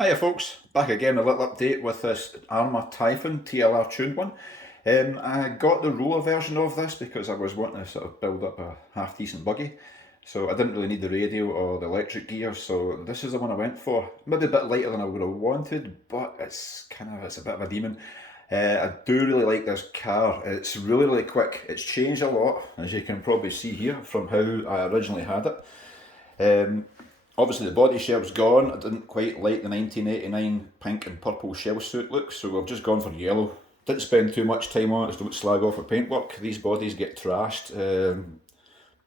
Hiya folks, back again, a little update with this Arrma Typhon TLR tuned one. I got the roller version of this because I was wanting to sort of build up a half decent buggy. So I didn't really need the radio or the electric gear, so this is the one I went for. Maybe a bit lighter than I would have wanted, but it's a bit of a demon. I do really like this car. It's really quick. It's changed a lot, as you can probably see here, from how I originally had it. Obviously the body shell's gone. I didn't quite like the 1989 pink and purple shell suit look, so I've just gone for yellow. Didn't spend too much time on it, so don't slag off for paintwork. These bodies get trashed.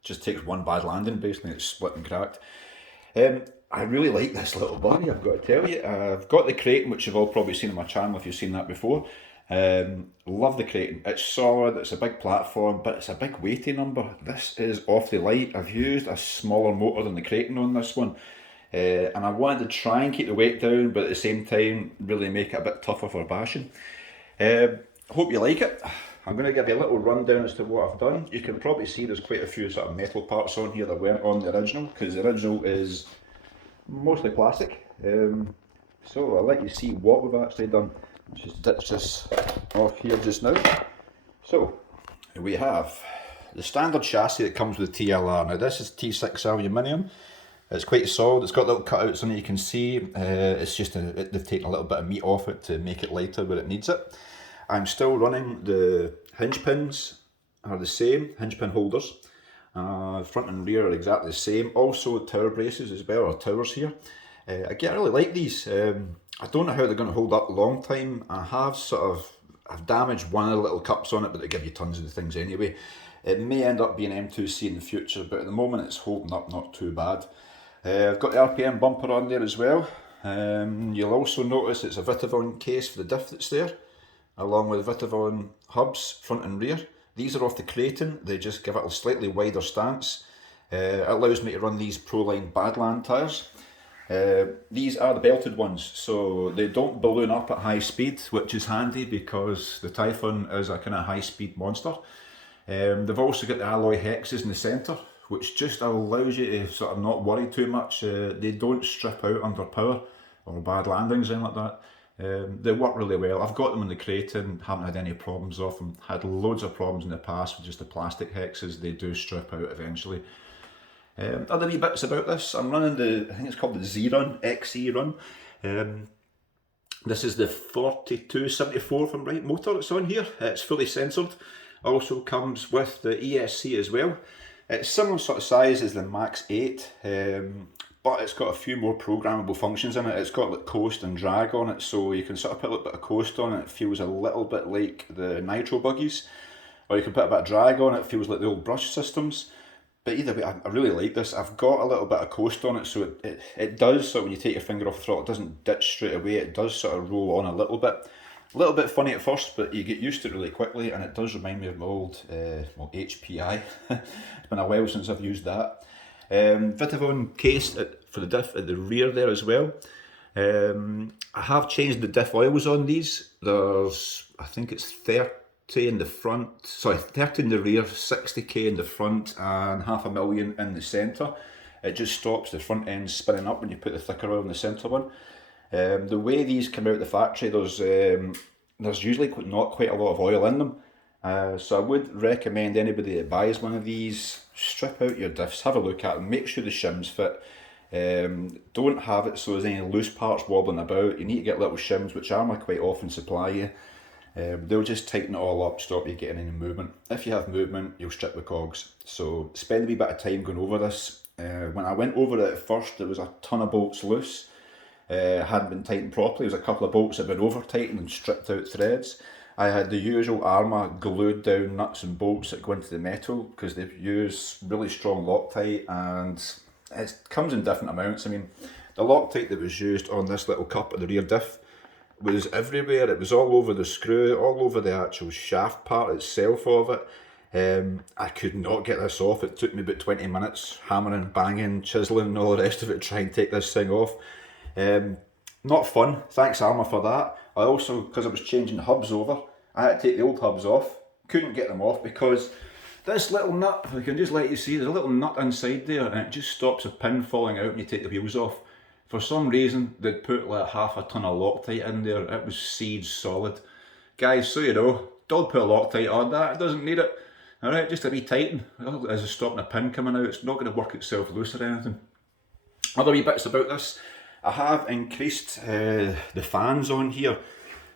Just takes one bad landing basically, it's split and cracked. I really like this little body, I've got to tell you. I've got the Kraton, which you've all probably seen on my channel if you've seen that before. Love the Kraton. It's solid, it's a big platform, but it's a big weighty number. This is awfully light. I've used a smaller motor than the Kraton on this one, and I wanted to try and keep the weight down, but at the same time really make it a bit tougher for bashing. Hope you like it. I'm going to give you a little rundown as to what I've done. You can probably see there's quite a few sort of metal parts on here that weren't on the original, because the original is mostly plastic. So I'll let you see what we've actually done. Just ditch this off here just now. So we have the standard chassis that comes with TLR. Now this is T6 aluminium. It's quite solid. It's got little cutouts on it, you can see. It's just they've taken a little bit of meat off it to make it lighter where it needs it. I'm still running the hinge pins are the same, hinge pin holders. Front and rear are exactly the same. Also tower braces as well, or towers here. Again, I really like these. I don't know how they're going to hold up a long time. I've damaged one of the little cups on it, but they give you tons of the things anyway. It may end up being M2C in the future, but at the moment it's holding up not too bad. I've got the RPM bumper on there as well. You'll also notice it's a Vitavon case for the diff that's there, along with Vitavon hubs, front and rear. These are off the Kraton. They just give it a slightly wider stance. It allows me to run these Proline badland tyres. These are the belted ones, so they don't balloon up at high speed, which is handy because the Typhon is a kind of high speed monster. They've also got the alloy hexes in the centre, which just allows you to sort of not worry too much. They don't strip out under power or bad landings or anything like that. They work really well. I've got them in the Kraton, haven't had any problems off them. Had loads of problems in the past with just the plastic hexes. They do strip out eventually. Other wee bits about this, I'm running I think it's called the Xerun, XE run. This is the 4274 if I'm right motor that's on here. It's fully censored. Also comes with the ESC as well. It's similar sort of size as the Max 8, but it's got a few more programmable functions in it. It's got like coast and drag on it, so you can sort of put a little bit of coast on it. It feels a little bit like the Nitro buggies, or you can put a bit of drag on it. It feels like the old brush systems. But either way, I really like this. I've got a little bit of coast on it, so it does, so when you take your finger off the throttle, it doesn't ditch straight away. It does sort of roll on a little bit. A little bit funny at first, but you get used to it really quickly, and it does remind me of my old HPI. It's been a while since I've used that. Vitavon case for the diff at the rear there as well. I have changed the diff oils on these. There's, I think it's 30 in the front, sorry, 30 in the rear, 60k in the front, and $500,000 in the centre. It just stops the front end spinning up when you put the thicker oil in the centre one. The way these come out of the factory, there's usually not quite a lot of oil in them. So I would recommend anybody that buys one of these, strip out your diffs, have a look at them, make sure the shims fit. Don't have it so there's any loose parts wobbling about. You need to get little shims, which Arrma quite often supply you. They'll just tighten it all up, stop you getting any movement. If you have movement, you'll strip the cogs. So spend a wee bit of time going over this. When I went over it at first, there was a ton of bolts loose. Hadn't been tightened properly. There was a couple of bolts that had been over tightened and stripped out threads. I had the usual Arrma glued down nuts and bolts that go into the metal because they use really strong Loctite, and it comes in different amounts. I mean, the Loctite that was used on this little cup at the rear diff was everywhere. It was all over the screw, all over the actual shaft part itself of it. I could not get this off. It took me about 20 minutes hammering, banging, chiseling and all the rest of it, trying to take this thing off. Not fun. Thanks Arrma for that. I also, because I was changing the hubs over, I had to take the old hubs off. Couldn't get them off because this little nut, if I can just let you see, there's a little nut inside there, and it just stops a pin falling out when you take the wheels off. For some reason, they'd put like half a ton of Loctite in there. It was siege solid. Guys, so you know, don't put Loctite on that, it doesn't need it. Alright, just a wee tighten, as it's stopping a pin coming out, it's not going to work itself loose or anything. Other wee bits about this, I have increased the fans on here.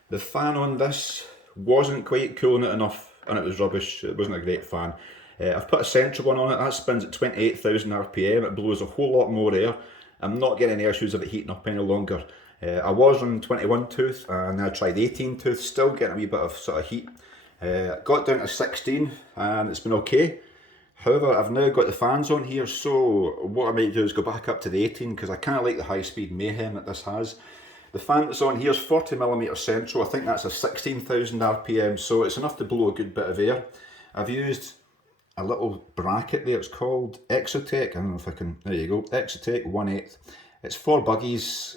The fan on this wasn't quite cooling it enough, and it was rubbish, it wasn't a great fan. I've put a central one on it, that spins at 28,000 RPM, it blows a whole lot more air. I'm not getting any issues of it heating up any longer. I was on 21 tooth and I tried 18 tooth, still getting a wee bit of sort of heat. Got down to 16 and it's been okay. However, I've now got the fans on here, so what I might do is go back up to the 18 because I kind of like the high speed mayhem that this has. The fan that's on here is 40mm central, I think that's a 16,000 RPM, so it's enough to blow a good bit of air. I've used a little bracket there, it's called Exotech, I don't know if I can, there you go, Exotech 1/8. It's 4 buggies,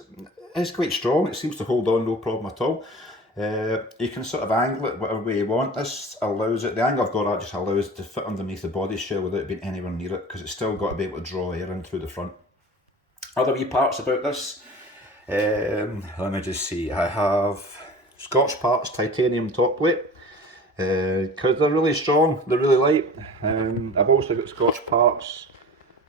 it's quite strong, it seems to hold on no problem at all. You can sort of angle it whatever way you want. This allows it, the angle I've got at just allows it to fit underneath the body shell without being anywhere near it, because it's still got to be able to draw air in through the front. Other wee parts about this, let me just see, I have Scortched Parts titanium top plate. Because they're really strong, they're really light. I've also got Scorched Parts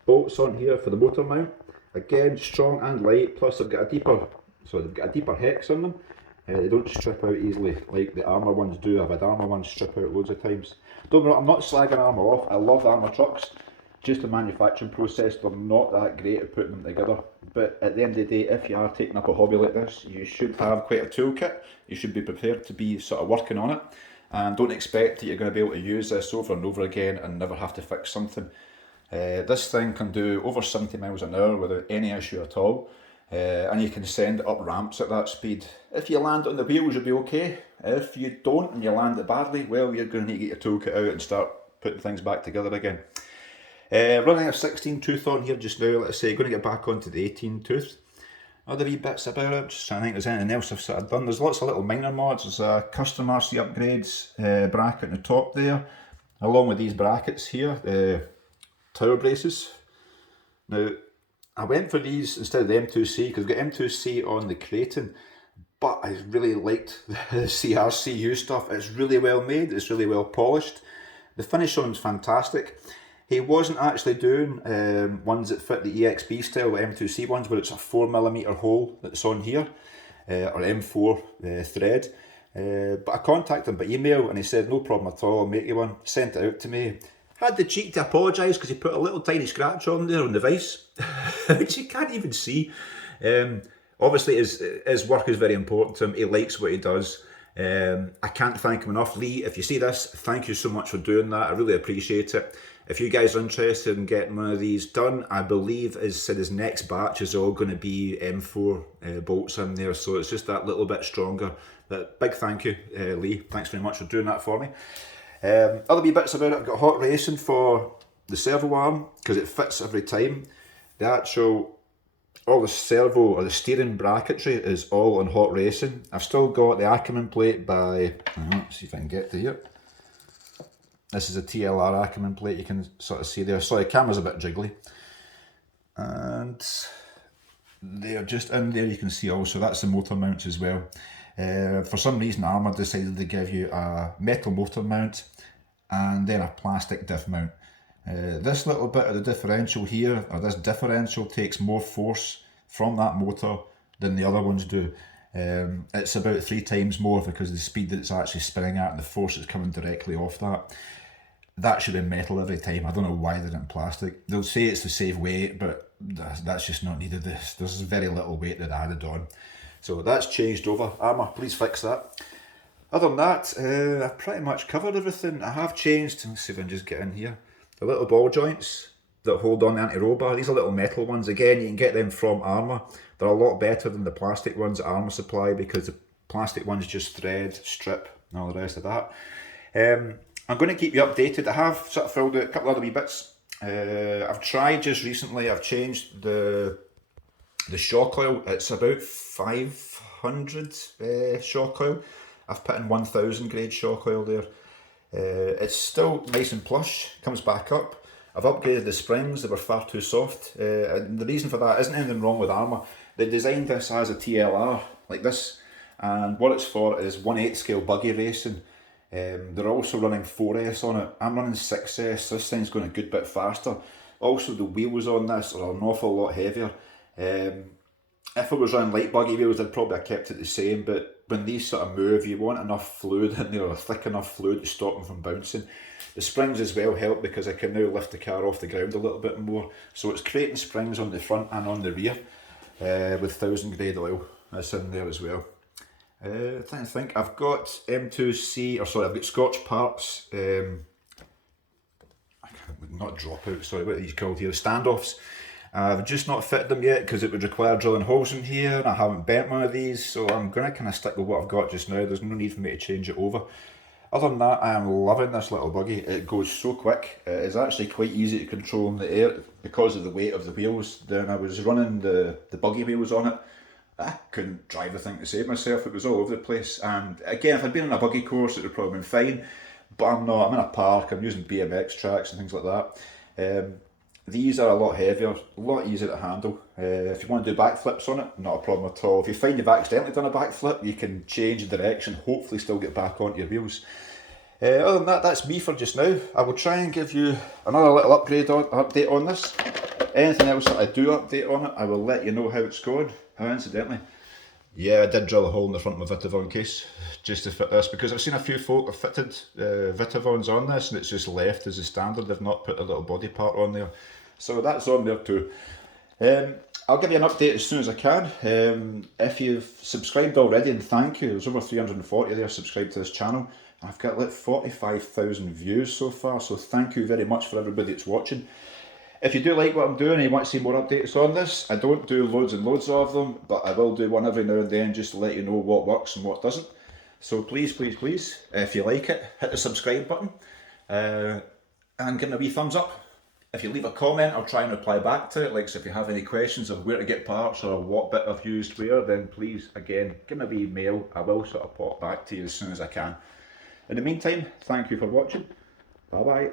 bolts on here for the motor mount. Again, strong and light, plus I've got a deeper, so they've got a deeper hex on them. They don't strip out easily like the Arrma ones do. I've had Arrma ones strip out loads of times. Don't know, I'm not slagging Arrma off, I love Arrma trucks. Just the manufacturing process, they're not that great at putting them together. But at the end of the day, if you are taking up a hobby like this, you should have quite a toolkit. You should be prepared to be sort of working on it. And don't expect that you're going to be able to use this over and over again and never have to fix something. This thing can do over 70 miles an hour without any issue at all. And you can send it up ramps at that speed. If you land on the wheels, you'll be okay. If you don't and you land it badly, well, you're going to need to get your toolkit out and start putting things back together again. Running a 16 tooth on here just now, let's say, going to get back onto the 18 tooth. Other wee bits about it, just trying to think there's anything else I've sort of done. There's lots of little minor mods. There's a custom RC upgrades bracket on the top there, along with these brackets here, tower braces. Now, I went for these instead of the M2C because I've got M2C on the Creighton, but I really liked the CRCU stuff. It's really well made, it's really well polished. The finish on is fantastic. He wasn't actually doing ones that fit the EXB style M2C ones where it's a 4mm hole that's on here, or M4 thread. But I contacted him by email and he said no problem at all, I'll make you one. Sent it out to me. Had the cheek to apologise because he put a little tiny scratch on there on the vise, which you can't even see. Obviously his work is very important to him, he likes what he does. I can't thank him enough. Lee, if you see this, thank you so much for doing that, I really appreciate it. If you guys are interested in getting one of these done, I believe his next batch is all going to be M4 bolts in there, so it's just that little bit stronger. But big thank you, Lee, thanks very much for doing that for me. Other wee bits about it, I've got hot racing for the servo arm, because it fits every time. The actual, all the servo or the steering bracketry is all on hot racing. I've still got the Arrma plate by, let's see if I can get to here. This is a TLR Arrma plate, you can sort of see there. Sorry, the camera's a bit jiggly. And they're just in there, you can see also, that's the motor mounts as well. For some reason Arrma decided to give you a metal motor mount and then a plastic diff mount. This little bit of the differential here, or this differential, takes more force from that motor than the other ones do. It's about 3 times more because of the speed that it's actually spinning at and the force that's coming directly off that. That should be metal every time. I don't know why they're in plastic. They'll say it's to save weight, but that's just not needed. There's very little weight that added on. So that's changed over. Arrma, please fix that. Other than that, I've pretty much covered everything. I have changed, let's see if I can just get in here, the little ball joints that hold on the anti-roll bar. These are little metal ones. Again, you can get them from Arrma. They're a lot better than the plastic ones that Arrma supply because the plastic ones just thread, strip, and all the rest of that. I'm going to keep you updated. I have sort of filled out a couple of other wee bits. I've tried just recently, I've changed the shock oil. It's about 500 shock oil. I've put in 1000 grade shock oil there. It's still nice and plush, comes back up. I've upgraded the springs, they were far too soft. And the reason for that isn't anything wrong with Arrma. They designed this as a TLR, like this, and what it's for is 1/8 scale buggy racing. They're also running 4S on it. I'm running 6S, this thing's going a good bit faster. Also the wheels on this are an awful lot heavier. If I was running light buggy wheels, I'd probably have kept it the same, but when these sort of move, you want enough fluid in there, or thick enough fluid to stop them from bouncing. The springs as well help because I can now lift the car off the ground a little bit more. So it's creating springs on the front and on the rear with 1000 grade oil. That's in there as well. I think I've got M2C, or sorry, I've got Scortched Parts. Not dropouts, sorry, what are these called here? Standoffs. I've just not fitted them yet because it would require drilling holes in here, and I haven't bent one of these, so I'm going to kind of stick with what I've got just now. There's no need for me to change it over. Other than that, I am loving this little buggy. It goes so quick. It is actually quite easy to control in the air because of the weight of the wheels. Then I was running the buggy wheels on it. I couldn't drive the thing to save myself. It was all over the place. And again, if I'd been on a buggy course, it would probably been fine. But I'm not. I'm in a park. I'm using BMX tracks and things like that. These are a lot heavier, a lot easier to handle. If you want to do backflips on it, not a problem at all. If you find you've accidentally done a backflip, you can change the direction, hopefully still get back onto your wheels. Other than that, that's me for just now. I will try and give you another little update on this. Anything else that I do update on it, I will let you know how it's going. Incidentally, yeah, I did drill a hole in the front of my Vitavon case just to fit this, because I've seen a few folk have fitted Vitavons on this and it's just left as a standard. They've not put a little body part on there. So that's on there too. I'll give you an update as soon as I can. If you've subscribed already, and thank you, there's over 340 there subscribed to this channel. I've got like 45,000 views so far, so thank you very much for everybody that's watching. If you do like what I'm doing and you want to see more updates on this, I don't do loads and loads of them, but I will do one every now and then just to let you know what works and what doesn't. So please, please, please, if you like it, hit the subscribe button and give me a wee thumbs up. If you leave a comment, I'll try and reply back to it. Like, so if you have any questions of where to get parts or what bit I've used where, then please, again, give me a wee mail. I will sort of pop back to you as soon as I can. In the meantime, thank you for watching. Bye bye.